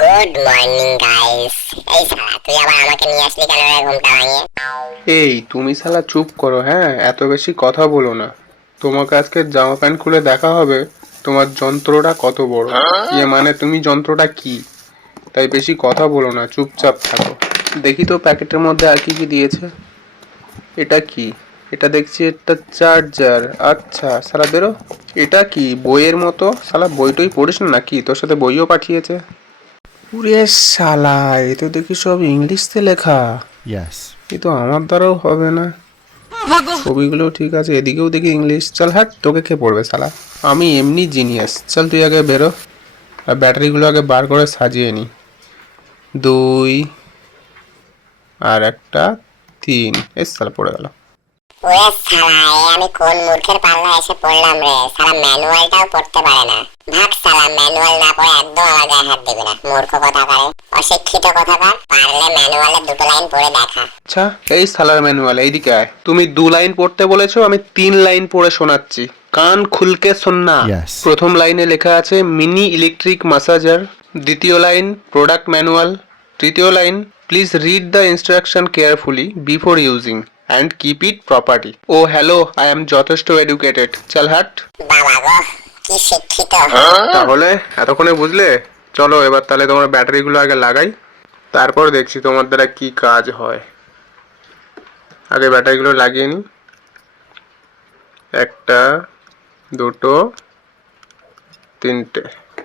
Good morning guys. এই শালা তুই আবার আমাকে নিয়ে আসলি কেন রে ঘুমটা ভাঙিয়ে? এই তুমি শালা চুপ করো, হ্যাঁ? এত বেশি কথা বলো না। তোমাকে আজকে জামা প্যান্ট খুলে দেখা হবে তোমার যন্ত্রটা কত বড়। মানে তুমি যন্ত্রটা কি, তাই বেশি কথা বলো না, চুপচাপ থাকো। দেখি তো প্যাকেটের মধ্যে আর কি কি দিয়েছে। এটা কি? এটা দেখছি একটা চার্জার। আচ্ছা শালা বেরো। এটা কি বইয়ের মতো? শালা বই টই পড়িস না নাকি? তোর সাথে বইও পাঠিয়েছে। উরে শালা, এ তো দেখি সব ইংলিশতে লেখা। Yes. এ তো আমার দ্বারাও হবে না। ছবিগুলো ঠিক আছে, এদিকেও দেখি ইংলিশ। চল হাট, তোকে কে পড়বে শালা? আমি এমনি জিনিয়াস। চল তুই আগে বেরো, আর ব্যাটারিগুলো আগে বার করে সাজিয়ে নি। 2 আর একটা 3। এস শালা পড়ে গেল। ওরে শালা, আমি কোন মূর্খের পাল্লা এসে পড়লাম রে? শালা ম্যানুয়ালটাও পড়তে পারে না। ভাগ শালা, ম্যানুয়াল না পড়ে একদম আমার গায়ে হাত দিবি না। মূর্খ কথাকারে, অশিক্ষিত কথাকার। পারলে ম্যানুয়ালে দুটো লাইন পড়ে দেখা। আচ্ছা এই শালার ম্যানুয়াল, এইদিকে আয়। তুমি 2 লাইন পড়তে বলেছো, আমি 3 লাইন পড়ে শোনাচ্ছি। কান খুলকে শোননা। Yes. প্রথম লাইনে লেখা আছে মিনি ইলেকট্রিক ম্যাসাজার। দ্বিতীয় লাইন প্রোডাক্ট ম্যানুয়াল। তৃতীয় line please read the instruction carefully before using and keep it properly. Oh hello, I am যথেষ্ট এডুকেটেড। চল হাট। বাবা গো, কি শিক্ষিত! তাহলে এতক্ষণে বুঝলে? চলো এবার তাহলে তোমার ব্যাটারিগুলো আগে লাগাই, তারপর দেখছি তোমার দ্বারা কি কাজ হয়। আগে ব্যাটারিগুলো লাগিয়ে নিই। একটা, দুটো, তিনটে।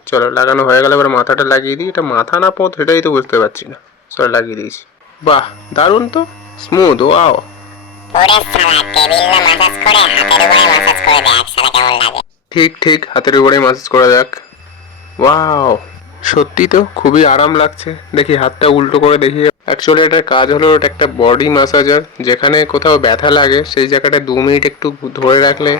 চলো লাগানো হয়ে গেলে এবার মাথাটা লাগিয়ে দিই। এটা মাথা না পথ সেটাই তো বুঝতে পারছি না। চলো লাগিয়ে দিয়েছি। বাহ, দারুণ তো, স্মুথ। ওয়াও। ওরে শালা, টেবিল না মাসাজ করে হাতের উপরে মাসাজ করে দেখ শালা কেমন লাগে। ঠিক ঠিক, হাতের উপরে মাসাজ করা যাক। ওয়াও, সত্যি তো খুবই আরাম লাগছে। দেখি হাতটা উল্টো করে দেখি। অ্যাকচুয়ালি এটার কাজ হলো, এটা একটা বডি ম্যাসাজার। যেখানে কোথাও ব্যথা লাগে সেই জায়গাটা 2 মিনিট একটু ধরে রাখলে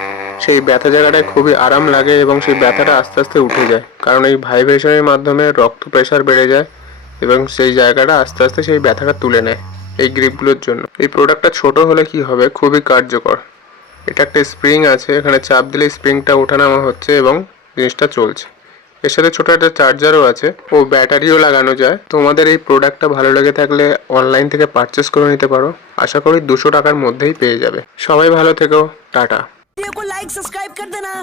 সেই ব্যথা জায়গাটায় খুবই আরাম লাগে এবং সেই ব্যথাটা আস্তে আস্তে উঠে যায়। কারণ এই ভাইব্রেশনের মাধ্যমে রক্ত প্রেশার বেড়ে যায় এবং সেই জায়গাটা আস্তে আস্তে সেই ব্যথাটা তুলে নেয় এই গ্রিপগুলোর জন্য। এই প্রোডাক্টটা ছোট হলে কি হবে, খুবই কার্যকর। এটা একটা স্প্রিং আছে, এখানে চাপ দিলে স্প্রিংটা ওঠানামা হচ্ছে এবং জিনিসটা চলছে। এর সাথে ছোট একটা চার্জারও আছে ও ব্যাটারিও লাগানো যায়। তোমাদের এই প্রোডাক্টটা ভালো লেগে থাকলে অনলাইন থেকে পারচেস করে নিতে পারো। আশা করি 200 টাকার মধ্যেই পেয়ে যাবে। সবাই ভালো থেকো, টাটা। वीडियो को लाइक सब्सक्राइब कर देना।